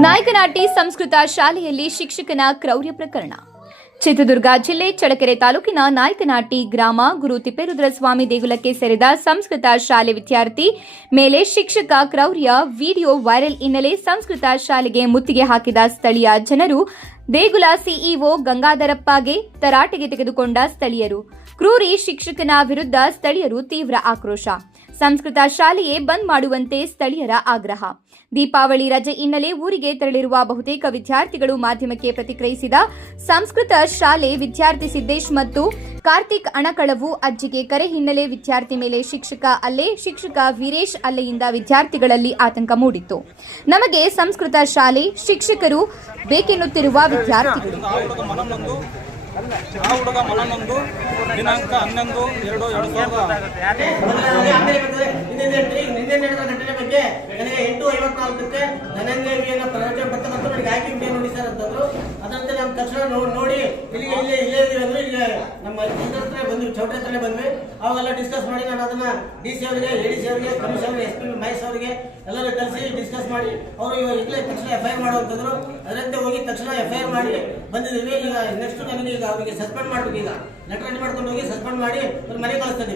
ನಾಯಕನಹಟ್ಟಿ ಸಂಸ್ಕೃತ ಶಾಲೆಯಲ್ಲಿ ಶಿಕ್ಷಕನ ಕ್ರೌರ್ಯ ಪ್ರಕರಣ. ಚಿತ್ರದುರ್ಗ ಜಿಲ್ಲೆ ಚಳಕೆರೆ ತಾಲೂಕಿನ ನಾಯಕನಾಟಿ ಗ್ರಾಮ ಗುರು ತಿಪ್ಪೇರುದ್ರಸ್ವಾಮಿ ದೇಗುಲಕ್ಕೆ ಸೇರಿದ ಸಂಸ್ಕೃತ ಶಾಲೆ ವಿದ್ಯಾರ್ಥಿ ಮೇಲೆ ಶಿಕ್ಷಕ ಕ್ರೌರ್ಯ ವಿಡಿಯೋ ವೈರಲ್ ಹಿನ್ನೆಲೆ ಸಂಸ್ಕೃತ ಶಾಲೆಗೆ ಮುತ್ತಿಗೆ ಹಾಕಿದ ಸ್ಥಳೀಯ ಜನರು, ದೇಗುಲ ಸಿಇಒ ಗಂಗಾಧರಪ್ಪಗೆ ತರಾಟೆಗೆ ತೆಗೆದುಕೊಂಡ ಸ್ಥಳೀಯರು. ಕ್ರೂರಿ ಶಿಕ್ಷಕನ ವಿರುದ್ಧ ಸ್ಥಳೀಯರು ತೀವ್ರ ಆಕ್ರೋಶ. ಸಂಸ್ಕೃತ ಶಾಲೆಯೇ ಬಂದ್ ಮಾಡುವಂತೆ ಸ್ಥಳೀಯರ ಆಗ್ರಹ. ದೀಪಾವಳಿ ರಜೆ ಹಿನ್ನೆಲೆ ಊರಿಗೆ ತೆರಳಿರುವ ಬಹುತೇಕ ವಿದ್ಯಾರ್ಥಿಗಳು ಮಾಧ್ಯಮಕ್ಕೆ ಪ್ರತಿಕ್ರಿಯಿಸಿದ ಸಂಸ್ಕೃತ ಶಾಲೆ ವಿದ್ಯಾರ್ಥಿ ಸಿದ್ದೇಶ್ ಮತ್ತು ಕಾರ್ತಿಕ್ ಅಣಕಳವು ಅಜ್ಜಿಗೆ ಕರೆ ಹಿನ್ನೆಲೆ ವಿದ್ಯಾರ್ಥಿ ಮೇಲೆ ಶಿಕ್ಷಕ ಅಲ್ಲೆ ಶಿಕ್ಷಕ ವೀರೇಶ್ ಅಲ್ಲೆಯಿಂದ ವಿದ್ಯಾರ್ಥಿಗಳಲ್ಲಿ ಆತಂಕ ಮೂಡಿತ್ತು. ನಮಗೆ ಸಂಸ್ಕೃತ ಶಾಲೆ ಶಿಕ್ಷಕರು ಬೇಕೆನ್ನುತ್ತಿರುವ ವಿದ್ಯಾರ್ಥಿಗಳು. ಆ ಹುಡುಗ ಮನನೊಂದು, ದಿನಾಂಕ ಹನ್ನೊಂದು, ಎರಡು ಎರಡು ಘಟನೆ ಬಗ್ಗೆ? ನನಗೆ ಎಂಟು ಐವತ್ನಾಲ್ಕಕ್ಕೆ ಧನಂಜಯನ ಪ್ರವಚನ ಮತ್ತು ನನಗೆ ಯಾಕೆ ನೋಡಿ ಸರ್ ಅಂತಂದ್ರು. ಅದಂತೆ ನಮ್ಮ ತಕ್ಷಣ ನೋಡಿ, ಇಲ್ಲಿ, ಇಲ್ಲೇ ಇಲ್ಲೇ ಇದೀವಿ ಅಂದ್ರೆ ಇಲ್ಲಿ ನಮ್ಮ ಚಿತ್ರ ಬಂದ್ವಿ, ಚೌಟ್ರಿ ಹತ್ರನೇ ಬಂದ್ವಿ. ಅವಾಗೆಲ್ಲ ಡಿಸ್ಕಸ್ ಮಾಡಿ ನಾನು ಅದನ್ನ ಡಿ ಸಿ ಅವರಿಗೆ ಎ ಡಿ ಸಿ ಅವರಿಗೆ ಕಮಿಷನರ್ ಎಸ್ ಪಿ ಮಹೇಶ್ ಅವರಿಗೆ ಎಲ್ಲರೂ ಕರೆಸಿ ಡಿಸ್ಕಸ್ ಮಾಡಿ. ಅವರು ಇವಾಗ ಈಗಲೇ ತಕ್ಷಣ ಎಫ್ ಐ ಆರ್ ಮಾಡುವಂತಂದ್ರು ಅದರಂತೆ ಹೋಗಿ ತಕ್ಷಣ ಎಫ್ ಐ ಆರ್ ಮಾಡಿ ಬಂದಿದ್ದೀವಿ. ಈಗ ನೆಕ್ಸ್ಟ್ ನನಗೆ ಈಗ ಅವರಿಗೆ ಸಸ್ಪೆಂಡ್ ಮಾಡ್ಬೇಕು ಈಗ. ಲೆಟರ್ ರೆಡಿ ಮಾಡ್ಕೊಂಡು ಹೋಗಿ ಸಸ್ಪೆಂಡ್ ಮಾಡಿ ಅವ್ರ ಮನೆ ಕಳಿಸ್ತೀನಿ.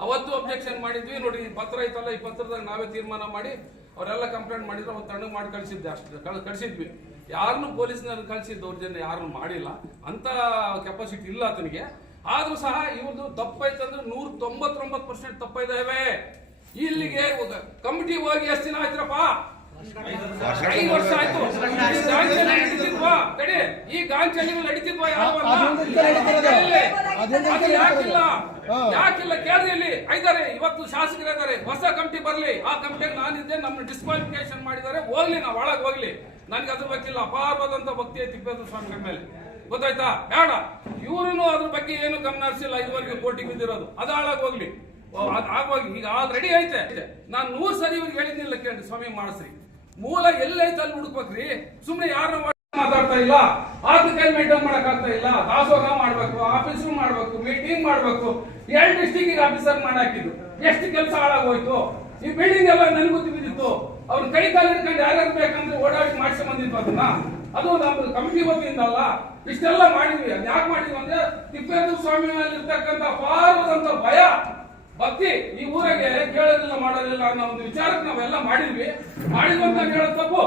ಅವತ್ತು ಅಬ್ಜೆಕ್ಷನ್ ಮಾಡಿದ್ವಿ. ನೋಡಿ ಈ ಪತ್ರ ಐತಲ್ಲ ಈ ಪತ್ರದಾಗ ನಾವೇ ತೀರ್ಮಾನ ಮಾಡಿ ಅವರೆಲ್ಲ ಕಂಪ್ಲೇಂಟ್ ಮಾಡಿದ್ರು ಅವತ್ತು ತಣ್ಣಗೆ ಮಾಡಿ ಕಳಿಸಿದ್ದೆ ಅಷ್ಟು. ಕಳ್- ಕಳಿಸಿದ್ವಿ. ಯಾರನ್ನು ಪೊಲೀಸ್ನ ಕಳಿಸಿದ್ದು ದೌರ್ಜನ್ಯ ಯಾರನ್ನು ಮಾಡಿಲ್ಲ. ಅಂತ ಕೆಪಾಸಿಟಿ ಇಲ್ಲ ಆತನಿಗೆ. ಆದ್ರೂ ಸಹ ಇವ್ರದ್ದು ತಪ್ಪೈತಂದ್ರೆ ನೂರ ತೊಂಬತ್ತೊಂಬತ್ತು ಪರ್ಸೆಂಟ್ ತಪ್ಪಿದಾವೆ ಇಲ್ಲಿಗೆ ಕಮಿಟಿ ಹೋಗಿ ಎಷ್ಟು ದಿನ ಆಯ್ತ್ರಪ್ಪ? ಐದು ವರ್ಷ ಆಯ್ತು. ತಡಿ ಈ ಗಾಂಚಲಿ ನಡೀತಿದ್ವಾ ಯಾವ ಯಾಕಿಲ್ಲ? ಯಾಕಿಲ್ಲ? ಕೇಳ್ರಿ ಇಲ್ಲಿ. ಐದಾರೆ ಇವತ್ತು ಶಾಸಕರಿದ್ದಾರೆ ಹೊಸ ಕಮಿಟಿ ಬರ್ಲಿ. ಆ ಕಮಿಟಿಗೆ ನಾನಿದ್ದೆ. ನಮ್ಮ ಡಿಸ್ಕ್ವಾಲಿಫಿಕೇಶನ್ ಮಾಡಿದ್ದಾರೆ. ಹೋಗ್ಲಿ ನಾವು ಒಳಗೆ ಹೋಗ್ಲಿ. ನನ್ಗೆ ಅದ್ರ ಬೇಕಿಲ್ಲ ಅಪಾರವಾದಂತ ಭಕ್ತಿ ಐತಿ ತಿಪ್ಪೇಶ್ವರ ಸ್ವಾಮಿಗಳ ಮೇಲೆ ಗೊತ್ತಾಯ್ತಾ? ಬೇಡ. ಇವ್ರು ಅದ್ರ ಬಗ್ಗೆ ಏನು ಗಮನ ಹರಿಸಿಲ್ಲ. ಇದುವರೆಗೆ ಕೋರ್ಟಿಗೆ ಬಿದ್ದಿರೋದು. ಅದು ಹಾಳಾಗಿ ಹೋಗ್ಲಿ. ಆಗೋಗಿ ಈಗ ಆಲ್ರೆಡಿ ಐತೆ. ನಾನು ನೂರ್ ಸರಿ ಇವ್ರಿಗೆ ಹೇಳಿದ್ನಿಲ್ಲ ಕೇಳಿ ಸ್ವಾಮಿ ಮಾಡಿಸ್ರಿ ಮೂಲ ಎಲ್ಲೈತೆ ಅಲ್ಲಿ ಹುಡುಕ್ಬೇಕ್ರಿ. ಸುಮ್ನೆ ಯಾರನ್ನ ಮಾತಾಡ್ತಾ ಇಲ್ಲ. ಆದ್ನ ಕೈ ಮೇಂಟೈನ್ ಮಾಡಕ್ ಆಗ್ತಾ ಇಲ್ಲ. ದಾಸೋಹ ಮಾಡ್ಬೇಕು ಆಫೀಸ್ ಮಾಡ್ಬೇಕು, ಮೀಟಿಂಗ್ ಮಾಡ್ಬೇಕು. ಎರಡು ಡಿಸ್ಟಿಕ್ ಆಫೀಸರ್ ಮಾಡಾಕಿದ್ರು ಎಷ್ಟು ಕೆಲಸ ಹಾಳಾಗೋಯ್ತು ಈ ಬಿಲ್ಡಿಂಗ್ ಎಲ್ಲ ನನಗೂ ತಿಳಿದಿತ್ತು ಅವ್ರ ಕೈ ಕಾಲು ಹಿಡ್ಕೊಂಡು ಯಾರ್ಯಾರು ಬೇಕಂದ್ರೆ ಓಡಾಡಿ ಮಾಡಿಸಿ ಬಂದಿತ್ತು ಅದನ್ನ. ಅದು ನಮ್ಮ ಕಮಿಟಿ ವತಿಯಿಂದ ಅಲ್ಲ ಇಷ್ಟೆಲ್ಲ ಮಾಡಿದ್ವಿ. ಅದ್ ಯಾಕೆ ಮಾಡಿದ್ವಿ ಅಂದ್ರೆ ತಿಪ್ಪೇಂದ್ರ ಸ್ವಾಮಿ ಇರ್ತಕ್ಕಂಥ ಅಪಾರವಾದಂತ ಭಯ, ಭಕ್ತಿ ಈ ಊರಿಗೆ ಕೇಳೋದಿಲ್ಲ, ಮಾಡೋದಿಲ್ಲ ಅನ್ನೋ ಒಂದು ವಿಚಾರಕ್ಕೆ ನಾವೆಲ್ಲ ಮಾಡಿದ್ವಿ. ಮಾಡಿದ್ವಿ ಅಂತ ಹೇಳೋದು ತಪ್ಪು.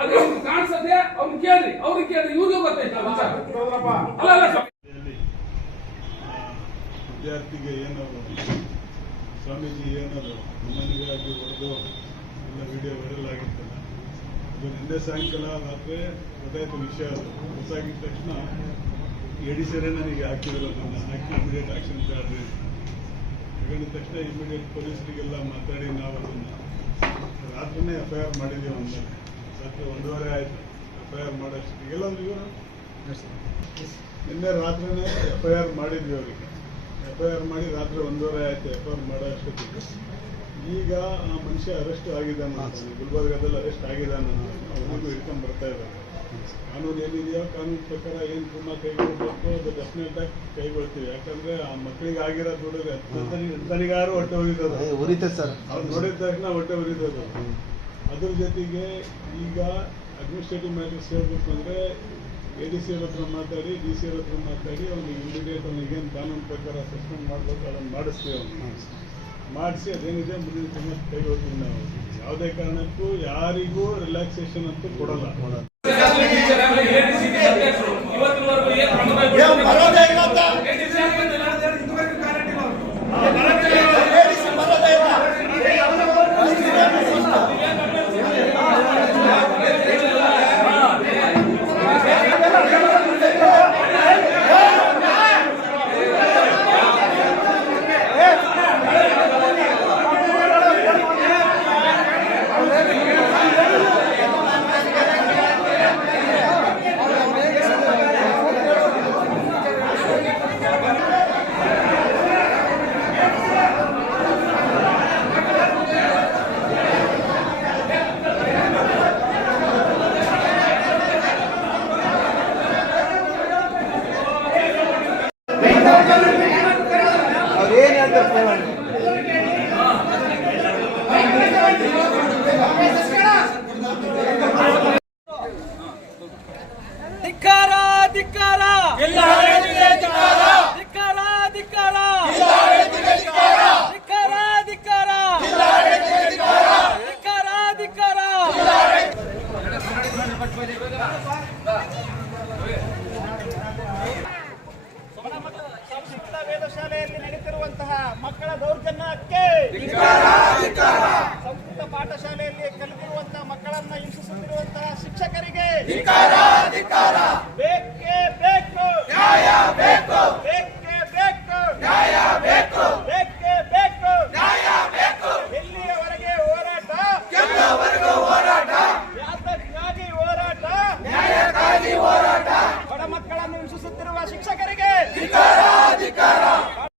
ಅದು ಕಾಣಿಸದೆ ಅವ್ನು ಕೇಳ್ರಿ. ಅವ್ರಿಗೆ ಕೇಳ್ರಿ, ಇವ್ರಿಗೂ ಗೊತ್ತೈತೆ ಅಲ್ಲ ಅಲ್ಲ ವಿದ್ಯಾರ್ಥಿಗೆ ಏನದು ಸ್ವಾಮೀಜಿ ಏನದು ಮನೆಗಾಗಿ ಹೊಡೆದು ಎಲ್ಲ ವಿಡಿಯೋ ವೈರಲ್ ಆಗಿತ್ತಲ್ಲ ಅದು ನಿನ್ನೆ ಸಾಯಂಕಾಲ ರಾತ್ರಿ ಗೊತ್ತಾಯ್ತು ವಿಷಯ ಅದು. ಗೊತ್ತಾಗಿದ ತಕ್ಷಣ ಎ ಡಿ ಸರೇ ನನಗೆ ಹಾಕಿದ್ರು ನನ್ನ ಹಾಕಿ ಇಮಿಡಿಯೇಟ್ ಆಕ್ಷನ್ ತಗೊಳ್ರಿ ತಗೊಂಡ ತಕ್ಷಣ ಇಮಿಡಿಯೇಟ್ ಪೊಲೀಸರಿಗೆಲ್ಲ ಮಾತಾಡಿ ನಾವು ಅದನ್ನ ರಾತ್ರಿನೇ ಎಫ್ ಐ ಆರ್ ಮಾಡಿದ್ದೀವಿ ಅಂತಾರೆ ರಾತ್ರಿ ಒಂದೂವರೆ ಆಯಿತು. ಎಫ್ ಐ ಆರ್ ಮಾಡೋಷ್ಟೊತ್ತಿಗೆ ಎಲ್ಲೊಂದು ಇವರು ನಿನ್ನೆ ರಾತ್ರಿನೇ ಎಫ್ ಐ ಆರ್ ಮಾಡಿದ್ವಿ ಅವರಿಗೆ. ಎಫ್ ಐ ಆರ್ ಮಾಡಿ ರಾತ್ರಿ ಒಂದೂವರೆ ಆಯ್ತು. ಎಫ್ ಐ ಆರ್ ಮಾಡೋಷ್ಟು ಅಷ್ಟೊತ್ತಿಗೆ ಈಗ ಆ ಮನುಷ್ಯ ಅರೆಸ್ಟ್ ಆಗಿದ್ದಾನೆ. ಗುಲ್ಬರ್ಗದಲ್ಲಿ ಅರೆಸ್ಟ್ ಆಗಿದ್ದಾನೆ. ಅವನಿಗೂ ಹಿಡ್ಕೊಂಡು ಬರ್ತಾ ಇದ್ದಾರೆ ಕಾನೂನು ಏನಿದೆಯೋ ಕಾನೂನು ಪ್ರಕಾರ ಏನು ಕ್ರಮ ಕೈಗೊಳ್ಬೇಕು ಅದು ಡೆಫಿನೆಟ್ ಆಗಿ ಕೈಗೊಳ್ತೀವಿ. ಯಾಕಂದ್ರೆ ಆ ಮಕ್ಕಳಿಗೆ ಆಗಿರೋ ದುಡಿದ್ರೆ ತನಿಗಾರು ಹೊಟ್ಟೆ ಉರಿತದೆ ಉರಿತದೆ ಸರ್. ಅವ್ರು ನೋಡಿದ ತಕ್ಷಣ ಹೊಟ್ಟೆ ಉರಿತದೆ ಅದ್ರ ಜೊತೆಗೆ ಈಗ ಅಡ್ಮಿನಿಸ್ಟ್ರೇಟಿವ್ ಮ್ಯಾಟರ್ಸ್ ಹೇಳ್ಬೇಕು ಅಂದ್ರೆ ಎ ಡಿ ಸಿ ಅವ್ರ ಹತ್ರ ಮಾತಾಡಿ ಡಿ ಸಿ ಅವ್ರ ಹತ್ರ ಮಾತಾಡಿ ಅವ್ನಿಗೆ ಇಮಿಡಿಯೇಟ್ ಅವ್ನಿಗೆ ಏನು ಕಾನೂನು ಪ್ರಕಾರ ಸಸ್ಪೆಂಡ್ ಮಾಡ್ಬೇಕು ಅದನ್ನು ಮಾಡಿಸ್ತೀವಿ ಅವ್ನಿಗೆ ಮಾಡಿಸಿ ಅದೇನಿದೆ ಮುಂದಿನ ಕ್ರಮ ಕೈಗೊಳ್ತೀವಿ ನಾವು. ಯಾವುದೇ ಕಾರಣಕ್ಕೂ ಯಾರಿಗೂ ರಿಲ್ಯಾಕ್ಸೇಷನ್ ಅಂತೂ ಕೊಡಲ್ಲ. Nicaragua!